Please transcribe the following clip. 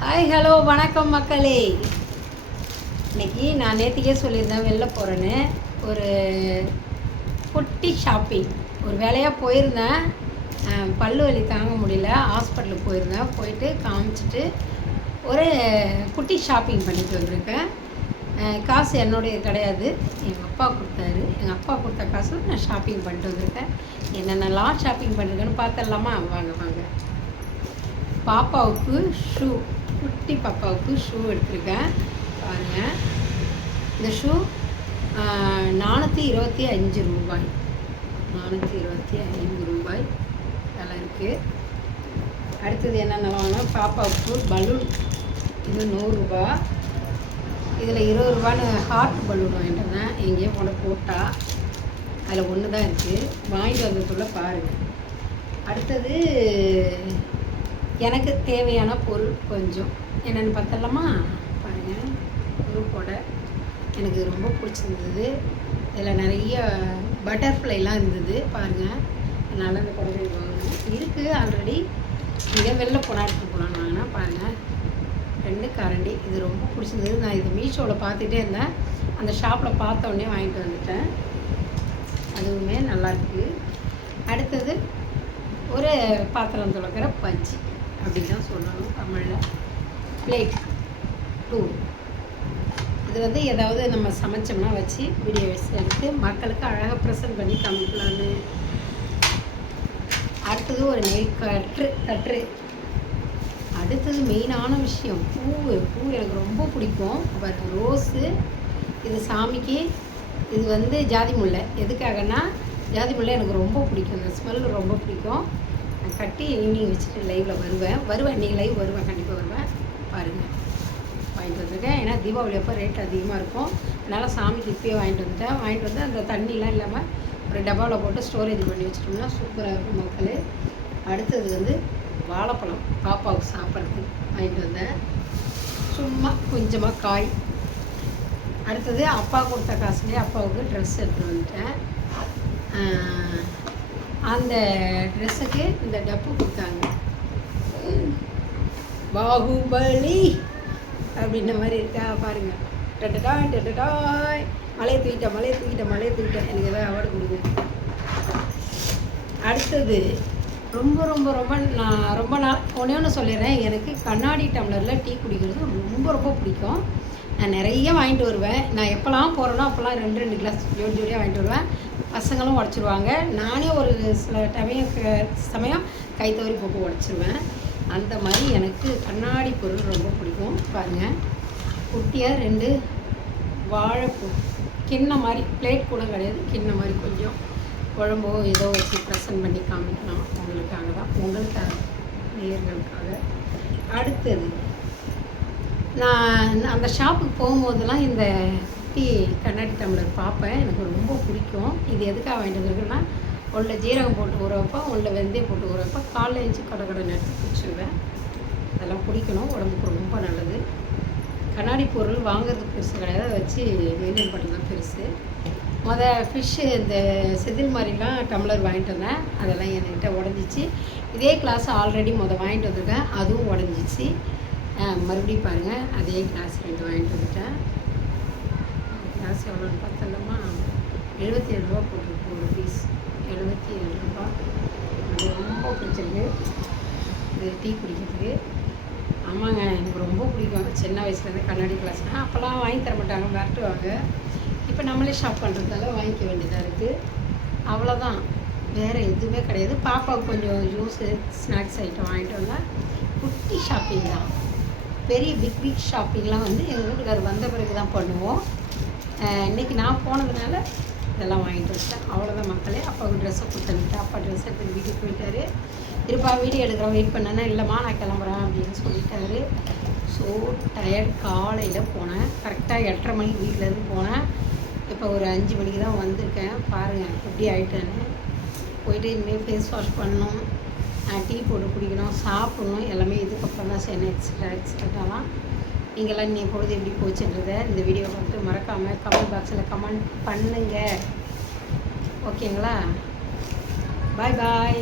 Hi hello வணக்கம் மக்களே. இன்றைக்கி நான் நேற்றுக்கே சொல்லியிருந்தேன் வெளில போகிறேன்னு. ஒரு குட்டி ஷாப்பிங், ஒரு வேலையாக போயிருந்தேன். பல்லு வலி தாங்க முடியல, ஹாஸ்பிட்டலுக்கு போயிருந்தேன். போயிட்டு காமிச்சிட்டு ஒரு குட்டி ஷாப்பிங் பண்ணிட்டு வந்திருக்கேன். காசு என்னுடைய கிடையாது, எங்கள் அப்பா கொடுத்தாரு. எங்கள் அப்பா கொடுத்த காசு நான் ஷாப்பிங் பண்ணிட்டு வந்திருக்கேன். என்னென்னலாம் ஷாப்பிங் பண்ணியிருக்கேன்னு பார்த்துடலாமா? வாங்க வாங்க. பாப்பாவுக்கு ஷூ, குட்டி பாப்பாவுக்கு ஷூ எடுத்திருக்கேன் பாருங்கள். இந்த ஷூ 425 ரூபாய், 425 ரூபாய் விலை இருக்குது. அடுத்தது என்னென்ன பாப்பாவுக்கு பலூன், இது 100 ரூபா. இதில் 20 ரூபான்னு ஹார்ட் பலூன் வாங்கிட்டு வந்தேன். எங்கேயோ கொண்டு போட்டால் அதில் ஒன்று தான் இருக்குது. வாங்கிட்டு வந்ததுக்குள்ளே பாருங்கள். அடுத்தது எனக்கு தேவையான பொருள் கொஞ்சம் என்னென்னு பார்த்தலாமா? பாருங்கள், ஒரு கொடை எனக்கு ரொம்ப பிடிச்சிருந்தது. இதில் நிறைய பட்டர்ஃப்ளைலாம் இருந்தது பாருங்கள். அதனால் அந்த கொடை வாங்கினேன். இருக்குது ஆல்ரெடி, இங்கே வெளில போனால் எடுத்து போகலான்னு வாங்கினா பாருங்கள். 2 கரண்டி, இது ரொம்ப பிடிச்சிருந்தது. நான் இது மீஷோவில் பார்த்துட்டே இருந்தேன், அந்த ஷாப்பில் பார்த்த உடனே வாங்கிட்டு வந்துட்டேன். அதுவுமே நல்லாயிருக்கு. அடுத்தது ஒரு பாத்திரம் துளக்கிற பஞ்சு அப்படின்னு தான் சொல்லணும் தமிழில். பிளேட் 2, இது ஏதாவது நம்ம சமைச்சோம்னா வச்சு வீடியோ எடுத்து மக்களுக்கு அழகாக ப்ரெசென்ட் பண்ணி காமிக்கலான்னு. அடுத்தது ஒரு நெய் கட்ரு. அடுத்தது மெயினான விஷயம் பூ எனக்கு ரொம்ப பிடிக்கும். பட் ரோஸு, இது சாமிக்கு. இது ஜாதி முல்லை. எதுக்காகனா ஜாதி முல்லை எனக்கு ரொம்ப பிடிக்கும், இந்த ஸ்மெல் ரொம்ப பிடிக்கும். நான் கட்டி ஈவினிங் வச்சுட்டு லைவில் வருவேன். இன்றைக்கி லைவ் வருவேன், கண்டிப்பாக வருவேன். பாருங்கள், வாங்கிட்டு வந்திருக்கேன். ஏன்னா தீபாவளி அப்போ ரேட் அதிகமாக இருக்கும், அதனால் சாமிக்கு இப்போயே வாங்கிட்டு வந்துட்டேன். வாங்கிட்டு வந்து அந்த தண்ணிலாம் இல்லாமல் ஒரு டப்பாவில் போட்டு ஸ்டோரேஜ் பண்ணி வச்சிட்டோம்னா சூப்பராக இருக்கும் மக்கள். அடுத்தது வாழைப்பழம், பாப்பாவுக்கு சாப்பிட்றதுக்கு வாங்கிட்டு வந்தேன். சும்மா கொஞ்சமாக காய். அடுத்தது அப்பா கொடுத்த காசுலேயே அப்பாவுக்கு ட்ரெஸ் எடுத்துகிட்டு வந்துட்டேன். அந்த ட்ரெஸ்ஸுக்கு இந்த டப்பு கொடுத்தாங்க, பாகுபலி அப்படின்ன மாதிரி இருக்கா பாருங்கள். டட்டடாய் மலையை தூக்கிட்டேன். எனக்கு ஏதாவது அவார்டு கொடுங்க. அடுத்தது நான் ரொம்ப நாள் ஒன்று சொல்லிடுறேன். எனக்கு கண்ணாடி டம்ளரில் டீ குடிக்கிறது ரொம்ப பிடிக்கும். நான் நிறைய வாங்கிட்டு வருவேன். நான் எப்போல்லாம் போகிறேனோ அப்போல்லாம் 2 கிளாஸ் ஜோடியாக வாங்கிட்டு வருவேன். பசங்களும் உடச்சிருவாங்க. நானே ஒரு சில சமயம் கை தவறி போட்டு உடச்சிருவேன். அந்த மாதிரி எனக்கு கண்ணாடி பொருள் ரொம்ப பிடிக்கும். பாருங்கள், குட்டியாக 2 வாழைப்பூ கிண்ணம் மாதிரி, பிளேட் கூட கிடையாது, கிண்ணம் மாதிரி கொஞ்சம் குழம்போ ஏதோ வச்சு ப்ரெசென்ட் பண்ணி காமிக்கலாம். உங்களுக்காக நேயர்களுக்காக. அடுத்தது நான் அந்த ஷாப்புக்கு போகும்போதெல்லாம் இந்த கண்ணாடி டம்ளர் பார்ப்பேன், எனக்கு ரொம்ப பிடிக்கும். இது எதுக்காக வாங்கிட்டு வந்துருக்குன்னா, உள்ள ஜீரகம் போட்டு ஊற வைப்பேன், உள்ள வெந்தயம் போட்டு ஊற வைப்பேன். காலைல எழுந்து கடை எடுத்து குடிச்சிடுவேன். அதெல்லாம் குடிக்கணும், உடம்புக்கு ரொம்ப நல்லது. கண்ணாடி பொருள் வாங்குறது பெருசு கிடையாது, அதை வச்சு மெயின்டைன் பண்ணுறது தான் பெருசு. ஃபிஷ்ஷு இந்த செதில் மாதிரிலாம் டம்ளர் வாங்கிட்டு வந்தேன், அதெல்லாம் என்கிட்ட உடஞ்சிச்சு. இதே கிளாஸ் ஆல்ரெடி வாங்கிட்டு வந்திருக்கேன், அதுவும் உடஞ்சிச்சு. மறுபடியும் பாருங்கள், அதே கிளாஸ் 2 வாங்கிட்டு வந்துட்டேன். கிளாஸ் எவ்வளோன்னு பார்த்தலாமா? 77 ரூபா போட்டிருக்கு ஒரு பீஸ், 77 ரூபா. அது ரொம்ப பிடிச்சிருக்கு இது டீ குடிக்கிறதுக்கு. ஆமாங்க, எனக்கு ரொம்ப பிடிக்கும். சின்ன வயசுலேருந்து கண்ணாடி கிளாஸ்னால் அப்போல்லாம் வாங்கி தர மாட்டாங்க, விரட்டுவாங்க. இப்போ நம்மளே ஷாப் பண்ணுறதால வாங்கிக்க வேண்டியதாக இருக்குது. அவ்வளோதான், வேறு எதுவுமே கிடையாது. பாப்பாவுக்கு கொஞ்சம் ஜூஸு ஸ்நாக்ஸ் ஐட்டம் வாங்கிட்டு வந்தால் குட்டி ஷாப்பிங் தான். பெரிய பிக் ஷாப்பிங்லாம் எங்கள் வீட்டுக்காரர் வந்த பிறகு தான் பண்ணுவோம். இன்றைக்கி நான் போனதுனால இதெல்லாம் வாங்கிட்டு வச்சேன். அவ்வளோதான் மக்களே. அப்பாவுக்கு ட்ரெஸ்ஸை கொடுத்துருந்துட்டு அப்பா ட்ரெஸ் எடுத்து வீட்டுக்கு போயிட்டார். இருப்பா வீடியோ எடுக்கிறோம், வெயிட் பண்ணேன்னா, இல்லைம்மா நான் கிளம்புறேன் அப்படின்னு சொல்லிட்டாரு. So tired. காலையில் போனேன், கரெக்டாக 8:30 மணிக்கு வீட்டிலேருந்து போனேன். இப்போ ஒரு 5 மணிக்கு தான் வந்திருக்கேன். பாருங்கள் எப்படி ஆகிட்டேன்னு. போயிட்டு இனிமேல் ஃபேஸ் வாஷ் பண்ணணும், டீ போட்டு குடிக்கணும், சாப்பிட்ணும். எல்லாமே இதுக்கப்புறம் தான் செய்யணும். எக்ஸ்ட்ராலாம் நீங்களாம் நீ பொழுது எப்படி போச்சுன்றதை இந்த வீடியோ பார்த்து மறக்காமல் கமெண்ட் பாக்ஸில் கமெண்ட் பண்ணுங்கள். ஓகேங்களா? பாய்.